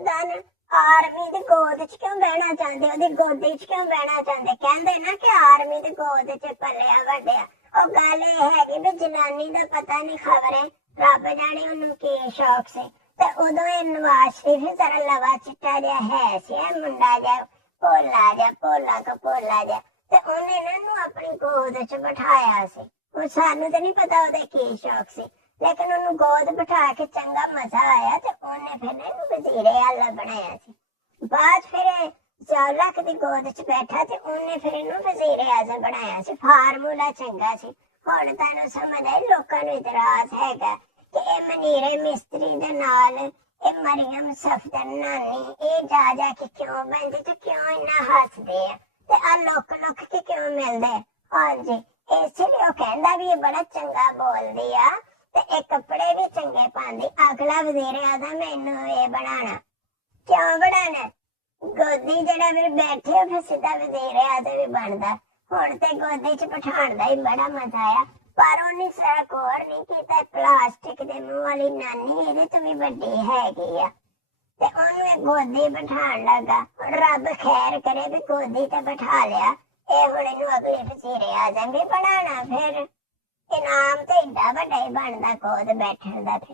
ਪਤਾ ਨਾ ਆਰਮੀ ਦੀ ਗੋਦ 'ਚ ਕਿਉਂ ਬਹਿਣਾ ਚਾਹੁੰਦੇ, ਉਹਦੀ ਗੋਦੀ 'ਚ ਕਿਉਂ ਬਹਿਣਾ ਚਾਹੁੰਦੇ। ਕਹਿੰਦੇ ਨਾ ਕਿ ਆਰਮੀ ਦੀ ਗੋਦ 'ਚ ਪਲਿਆ ਵੱਡਿਆ। ਉਹ ਗੱਲ ਇਹ ਹੈਗੀ ਵੀ ਜਨਾਨੀ ਦਾ ਪਤਾ ਨਹੀਂ ਖਬਰੇ ਰੱਬ ਜਾਣੇ ਉਹਨੂੰ ਕੀ ਸ਼ੌਕ ਸੀ। ਤੇ ਉਦੋਂ ਇਹ ਨਵਾਜ਼ ਸ਼ਰੀਫ ਜ਼ਰਾ ਲਵਾ ਚਿੱਟਾ ਜਿਹਾ ਹੈ ਸੀ, ਮੁੰਡਾ ਜਿਹਾ ਭੋਲਾ ਜਿਹਾ, ਭੋਲਾ ਕੋ ਭੋਲਾ ਜਿਹਾ। ਤੇ ਉਹਨੇ ਇਹਨੂੰ ਆਪਣੀ ਗੋਦ 'ਚ ਬਿਠਾਇਆ ਸੀ। ਉਹ ਸਾਨੂੰ ਤਾਂ ਨਹੀਂ ਪਤਾ ਉਹਦਾ ਕੀ ਸ਼ੌਕ ਸੀ, ਲੇਕਿਨ ਉਹਨੂੰ ਗੋਦ ਬਿਠਾ ਕੇ ਚੰਗਾ ਮਜ਼ਾ ਆਇਆ ਤੇ ਉਹਨੇ ਫਿਰ ਇਹਨੂੰ ਵਜ਼ੀਰੇ ਆਲਾ ਬਣਾਇਆ ਸੀ। ਬਾਅਦ ਫਿਰ 4 ਲੱਖ ਦੀ ਗੋਦ 'ਚ ਬੈਠਾ ਤੇ ਉਹਨੇ ਫਿਰ ਇਹਨੂੰ ਵਜ਼ੀਰੇ ਆਜ਼ਮ ਬਣਾਇਆ ਸੀ। ਫਾਰਮੂਲਾ ਚੰਗਾ ਸੀ। ਹੁਣ ਤੁਹਾਨੂੰ ਸਮਝ ਆਈ ਲੋਕਾਂ ਨੂੰ ਇਤਰਾਜ਼ ਹੈਗਾ ਕਿ ਇਹ ਮਨੀਰੇ ਮਿਸਤਰੀ ਦੇ ਨਾਲ ਇਹ ਮਰੀਮ ਸਫਦਰ ਨਾਨੀ ਇਹ ਜਾ ਕੇ ਕਿਉਂ ਬੈਂਦੇ ਤੇ ਕਿਉਂ ਇੰਨਾ ਹੱਸਦੇ ਆ ਤੇ ਆ ਲੁੱਕ ਕੇ ਕਿਉਂ ਮਿਲਦੇ। ਹਾਂਜੀ, ਇਸ ਲਈ ਉਹ ਕਹਿੰਦਾ ਵੀ ਇਹ ਬੜਾ ਚੰਗਾ ਬੋਲਦੀ ਆ ਤੇ ਇਹ ਕੱਪੜੇ ਵੀ ਚੰਗੇ ਪਾਉਂਦੀ। ਅਗਲਾ ਵਜ਼ੀਰੇ ਆਜ਼ਮ ਮੈਨੂੰ ਇਹ ਬਣਾਣਾ, ਕਿਉਂ ਬਣਾਣਾ? ਗੋਦੀ ਜਿਹੜਾ ਮੇਰੇ ਬੈਠੇ ਫਿਰ ਸਿੱਧਾ ਵਜ਼ੀਰੇ ਆਜ਼ਮ ਵੀ ਬਣਦਾ। ਹੁਣ ਤੇ ਗੋਦੀ 'ਚ ਬਿਠਾਉਣ ਦਾ ਹੀ ਬੜਾ ਮਜ਼ਾ ਆਇਆ, ਪਰ ਉਹਨੇ ਸਾਰਾ ਗੌਰ ਨਹੀਂ ਕੀਤਾ ਪਲਾਸਟਿਕ ਦੇ ਮੂੰਹ ਵਾਲੀ ਨਾਨੀ ਇਹਦੇ ਤੋਂ ਵੀ ਵੱਡੀ ਹੈਗੀ ਆ ਤੇ ਉਹਨੂੰ ਇਹ ਗੋਦੀ ਬਿਠਾਉਣ ਲੱਗਾ। ਰੱਬ ਖੈਰ ਕਰੇ ਵੀ ਗੋਦੀ ਤੇ ਬਿਠਾ ਲਿਆ। ਇਹ ਹੁਣ ਇਹਨੂੰ ਅਗਲੇ ਵਜ਼ੀਰੇ ਆਜ਼ਮ ਵੀ ਬਣਾਉਣਾ। ਫਿਰ ਇਨਾਮ ਤੇ ਏਡਾ ਵੱਡਾ ਹੀ ਬਣਦਾ ਗੋਦ ਬੈਠਣ ਦਾ। ਫਿਰ